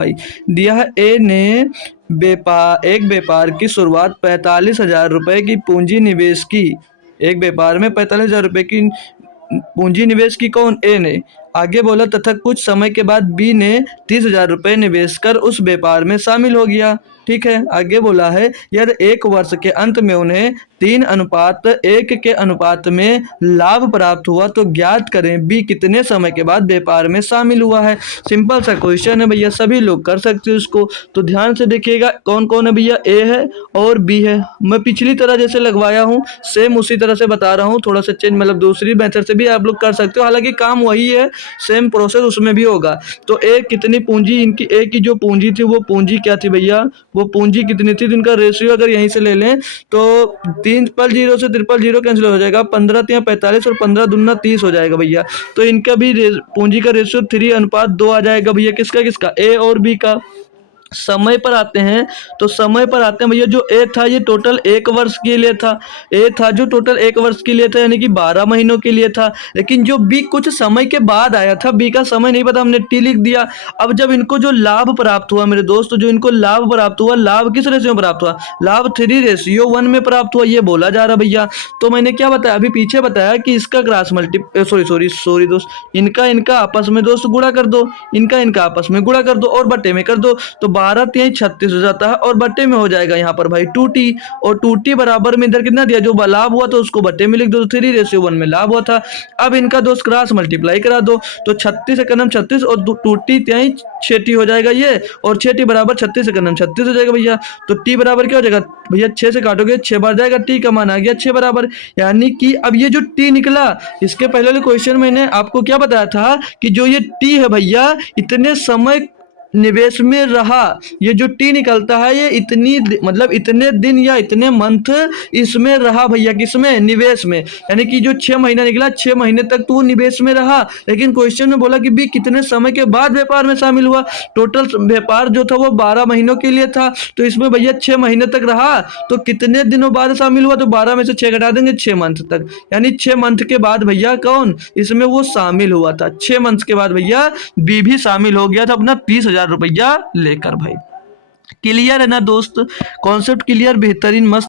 भाई दिया है। ए ने एक व्यापार की शुरुआत 45,000 रुपए की पूंजी निवेश की। एक व्यापार में 45,000 रुपए की पूंजी निवेश की कौन? ए ने। आगे बोला तथा कुछ समय के बाद बी ने 30,000 रुपए निवेश कर उस व्यापार में शामिल हो गया। ठीक है, आगे बोला है यदि एक वर्ष के अंत में उन्हें 3:1 के अनुपात में लाभ प्राप्त हुआ तो ज्ञात करें बी कितने समय के बाद व्यापार में शामिल हुआ है। सिंपल सा क्वेश्चन है भैया, सभी लोग कर सकते हो इसको। तो ध्यान से देखिएगा कौन कौन है भैया, ए है और बी है। मैं पिछली तरह जैसे लगवाया हूँ सेम उसी तरह से बता रहा हूँ, थोड़ा सा चेंज मतलब दूसरी मेथड से भी आप लोग कर सकते हो, हालांकि काम वही है, सेम प्रोसेस उसमें भी होगा। तो ए कितनी पूंजी इनकी, ए की जो पूंजी थी वो पूंजी क्या थी भैया, वो पूंजी कितनी थी? तो इनका रेशियो अगर यहीं से ले लें तो 300 से 000 कैंसिल हो जाएगा, 15 45 और 15 दूना 30 हो जाएगा भैया। तो इनका भी पूंजी का रेशियो 3:2 आ जाएगा भैया। किसका किसका? ए और बी का। समय पर आते हैं, तो समय पर आते हैं भैया, जो ए था ये टोटल 1 वर्ष के लिए था। ए था जो टोटल 1 वर्ष के लिए था, यानी कि 12 महीनों के लिए था। लेकिन जो बी कुछ समय के बाद आया था, बी का समय नहीं पता, हमने टी लिख दिया। अब जब इनको जो लाभ प्राप्त हुआ मेरे दोस्त, जो इनको लाभ प्राप्त हुआ, लाभ किस रेशियो में प्राप्त हुआ? लाभ 3:1 में प्राप्त हुआ, ये बोला जा रहा भैया। तो मैंने क्या बताया अभी पीछे बताया कि इसका क्रॉस सॉरी दोस्त, इनका इनका आपस में दोस्त गुणा कर दो, इनका इनका आपस में गुणा कर दो और बटे में कर दो। तो 12 तिहाई 36 हो जाता है और बटे में हो जाएगा यहाँ पर भाई 2t। और 2t बराबर में इधर कितना दिया, जो लाभ हुआ तो उसको बटे में लिख दो, 3:1 में लाभ हुआ था। अब इनका दोस्त क्रॉस मल्टीप्लाई करा दो, तो 36 एकम 36 और 2t तिहाई 6t हो जाएगा ये, और 6t बराबर 36 एकम 36 हो जाएगा भैया। तो t बराबर क्या हो जाएगा भैया, 6 से काटोगे 6 बार जाएगा, t का मान आ गया 6 बराबर। यानी कि अब ये जो t निकला, इसके पहले वाले क्वेश्चन में मैंने आपको क्या बताया था कि जो ये t है भैया, इतने समय निवेश में रहा। ये जो टी निकलता है ये इतनी मतलब इतने दिन या इतने मंथ इसमें रहा भैया, किसमें? निवेश में। यानी कि जो 6 महीना निकला, 6 महीने तक तो वो निवेश में रहा। लेकिन क्वेश्चन में बोला कि बी कितने समय के बाद व्यापार में शामिल हुआ। टोटल व्यापार जो था वो 12 महीनों के लिए था, तो इसमें भैया 6 महीने तक रहा, तो कितने दिनों बाद शामिल हुआ? तो 12 में से 6 घटा देंगे, 6 मंथ तक। यानी 6 मंथ के बाद भैया कौन इसमें वो शामिल हुआ था। 6 मंथ के बाद भैया बी भी शामिल हो गया था अपना 30,000 रुपया लेकर भाई। क्लियर है ना दोस्त? कॉन्सेप्ट क्लियर, बेहतरीन, मस्त।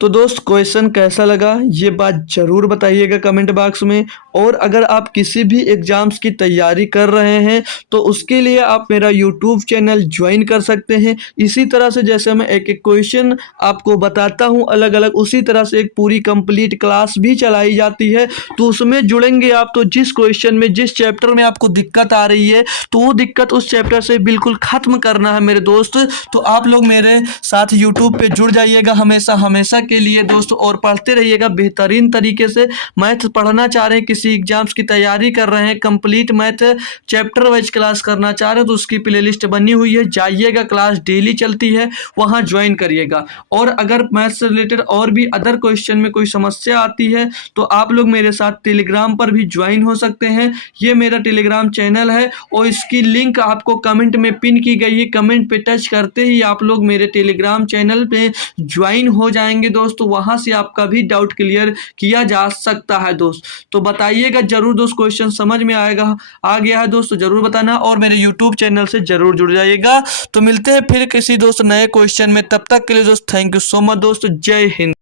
तो दोस्त क्वेश्चन कैसा लगा ये बात ज़रूर बताइएगा कमेंट बॉक्स में। और अगर आप किसी भी एग्ज़ाम्स की तैयारी कर रहे हैं तो उसके लिए आप मेरा यूट्यूब चैनल ज्वाइन कर सकते हैं। इसी तरह से जैसे मैं एक एक क्वेश्चन आपको बताता हूं अलग अलग, उसी तरह से एक पूरी कंप्लीट क्लास भी चलाई जाती है। तो उसमें जुड़ेंगे आप, तो जिस क्वेश्चन में जिस चैप्टर में आपको दिक्कत आ रही है तो वो दिक्कत उस चैप्टर से बिल्कुल ख़त्म करना है मेरे दोस्त। तो आप लोग मेरे साथ यूट्यूब पे जुड़ जाइएगा हमेशा हमेशा के लिए दोस्त, और पढ़ते रहिएगा बेहतरीन तरीके से। मैथ पढ़ना चाह रहे हैं, किसी एग्जाम्स की तैयारी कर रहे हैं, complete math chapter wise class करना चाह रहे हैं, तो उसकी प्लेलिस्ट बनी हुई है, जाइएगा, क्लास डेली चलती है, वहाँ ज्वाइन करिएगा। और अगर मैथ से रिलेटेड और भी अदर क्वेश्चन में कोई समस्या आती है तो आप लोग मेरे साथ टेलीग्राम पर भी ज्वाइन हो सकते हैं। ये मेरा टेलीग्राम चैनल है और इसकी लिंक आपको कमेंट में पिन की गई है। कमेंट पे टच करते ही आप लोग मेरे टेलीग्राम चैनल पे ज्वाइन हो जाएंगे दोस्त, वहां से आपका भी डाउट क्लियर किया जा सकता है दोस्त। तो बताइएगा जरूर दोस्त, क्वेश्चन समझ में आ गया है दोस्त, जरूर बताना, और मेरे यूट्यूब चैनल से जरूर जुड़ जाइएगा। तो मिलते हैं फिर किसी दोस्त नए क्वेश्चन में, तब तक के लिए दोस्त थैंक यू सो मच दोस्त, जय हिंद।